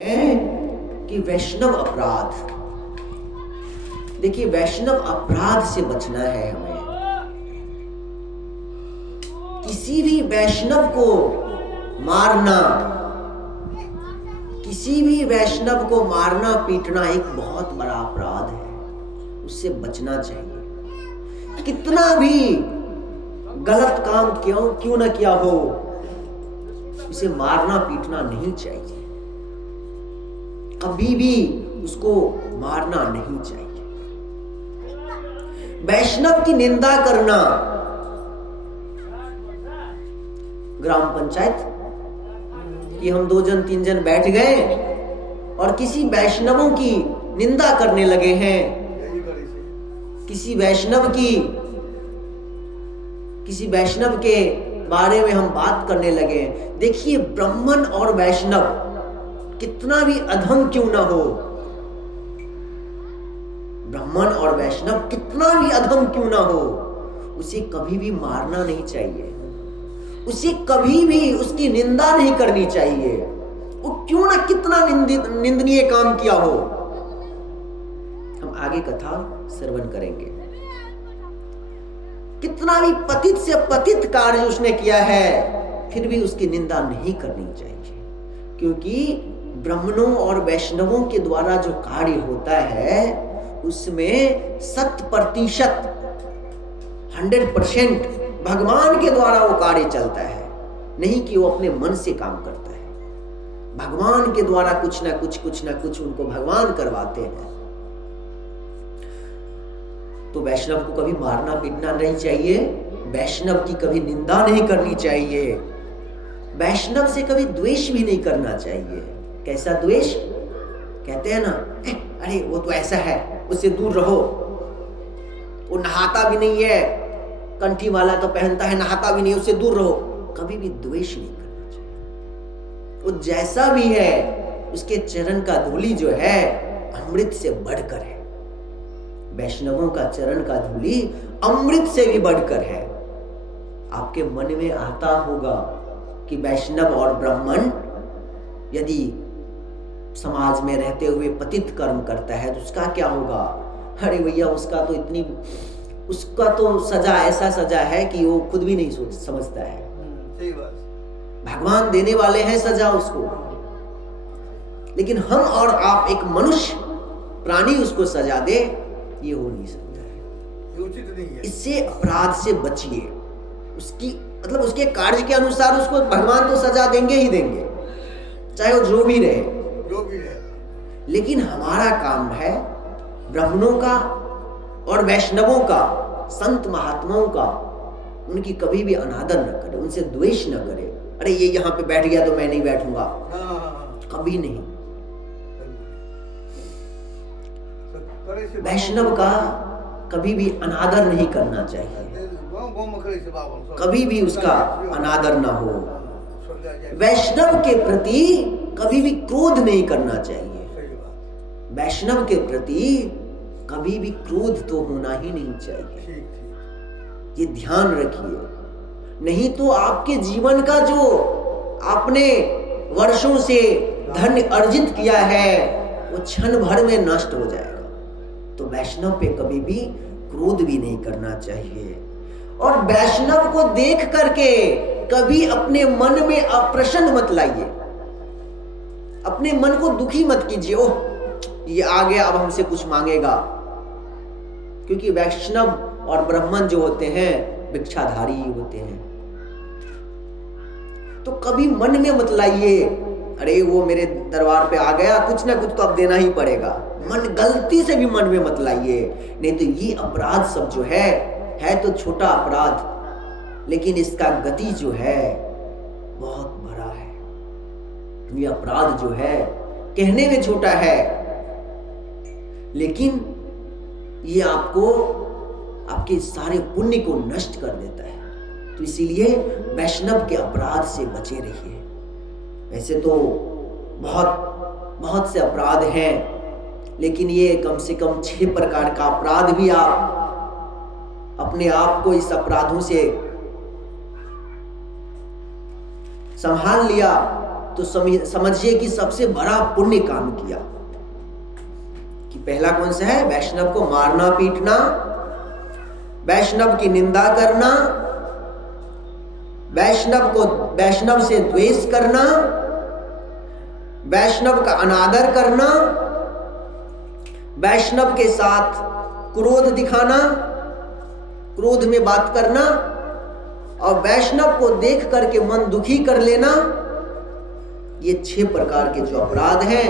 है कि वैष्णव अपराध। देखिए, वैष्णव अपराध से बचना है हमें। किसी भी वैष्णव को मारना, किसी भी वैष्णव को मारना पीटना एक बहुत बड़ा अपराध है, उससे बचना चाहिए। कितना भी गलत काम क्यों न किया हो, उसे मारना पीटना नहीं चाहिए, कभी भी उसको मारना नहीं चाहिए। वैष्णव की निंदा करना, ग्राम पंचायत कि हम 2 जन 3 जन बैठ गए और किसी वैष्णवों की निंदा करने लगे हैं, किसी वैष्णव के बारे में हम बात करने लगे। देखिए, ब्राह्मण और वैष्णव कितना भी अधम क्यों ना हो, ब्राह्मण और वैष्णव कितना भी अधम क्यों ना हो, उसे कभी भी मारना नहीं चाहिए, उसे कभी भी उसकी निंदा नहीं करनी चाहिए, वो क्यों ना कितना निंदनीय काम किया हो। हम आगे कथा श्रवण करेंगे। कितना भी पतित से पतित कार्य उसने किया है, फिर भी उसकी निंदा नहीं करनी चाहिए, क्योंकि ब्राह्मणों और वैष्णवों के द्वारा जो कार्य होता है उसमें 100% 100% भगवान के द्वारा वो कार्य चलता है, नहीं कि वो अपने मन से काम करता है। भगवान के द्वारा कुछ ना कुछ उनको भगवान करवाते हैं। तो वैष्णव को कभी मारना पीटना नहीं चाहिए, वैष्णव की कभी निंदा नहीं करनी चाहिए, वैष्णव से कभी द्वेष भी नहीं करना चाहिए। कैसा द्वेष? कहते हैं ना, अरे वो तो ऐसा है, उससे दूर रहो, वो नहाता भी नहीं है, कंठी वाला तो पहनता है, नहाता भी नहीं, उससे दूर रहो। कभी भी द्वेष नहीं करना चाहिए। वो जैसा भी है, उसके चरण का धूली जो है अमृत से बढ़कर है। वैष्णवों का चरण का धूली अमृत से भी बढ़कर है। आपके मन में आता होगा कि वैष्णव और ब्राह्मण यदि समाज में रहते हुए पतित कर्म करता है तो उसका क्या होगा? अरे भैया, उसका तो सजा ऐसा सजा है कि वो खुद भी नहीं समझता है। सही बात। भगवान देने वाले हैं सजा उसको, लेकिन हम और आप एक मनुष्य प्राणी उसको सजा दे, ये हो नहीं सकता है, उचित नहीं है। इससे अपराध से बचिए। उसके कार्य के अनुसार उसको भगवान तो सजा देंगे ही देंगे, चाहे वो जो भी रहे। लेकिन हमारा काम है ब्राह्मणों का और वैष्णवों का, संत महात्माओं का, उनकी कभी भी अनादर न करे, उनसे द्वेष न करे। अरे ये यहाँ पे बैठ गया तो मैं नहीं बैठूंगा, कभी नहीं। वैष्णव का कभी भी अनादर नहीं करना चाहिए, कभी भी उसका अनादर ना हो। वैष्णव के प्रति कभी भी क्रोध नहीं करना चाहिए, वैष्णव के प्रति कभी भी क्रोध तो होना ही नहीं चाहिए, ये ध्यान रखिए। नहीं तो आपके जीवन का जो आपने वर्षों से धन अर्जित किया है वो क्षण भर में नष्ट हो जाएगा। तो वैष्णव पे कभी भी क्रोध भी नहीं करना चाहिए, और वैष्णव को देख करके कभी अपने मन में अप्रसन्न मत लाइए, अपने मन को दुखी मत कीजिए। ओह, ये आ गया, अब हमसे कुछ मांगेगा। क्योंकि वैष्णव और ब्राह्मण जो होते हैं भिक्षाधारी होते हैं। तो कभी मन में मत लाइए, अरे वो मेरे दरबार पे आ गया, कुछ ना कुछ तो अब देना ही पड़ेगा। गलती से भी मन में मत लाइए, नहीं तो ये अपराध सब जो है तो छोटा अपराध, लेकिन इसका गति जो है बहुत बड़ा है। ये अपराध जो है कहने में छोटा है, लेकिन ये आपके सारे पुण्य को नष्ट कर देता है। तो इसीलिए वैष्णव के अपराध से बचे रहिए। वैसे तो बहुत से अपराध हैं, लेकिन ये कम से कम 6 प्रकार का अपराध भी आप अपने आप को इस अपराधों से संभाल लिया तो समझिए कि सबसे बड़ा पुण्य काम किया। कि पहला कौन सा है? वैष्णव को मारना पीटना, वैष्णव की निंदा करना, वैष्णव से द्वेष करना, वैष्णव का अनादर करना, वैष्णव के साथ क्रोध दिखाना, क्रोध में बात करना, और वैष्णव को देख करके मन दुखी कर लेना। ये 6 प्रकार के जो अपराध हैं,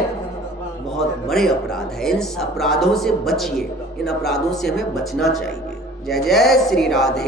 बहुत बड़े अपराध है। इन अपराधों से बचिए, इन अपराधों से हमें बचना चाहिए। जय जय श्री राधे।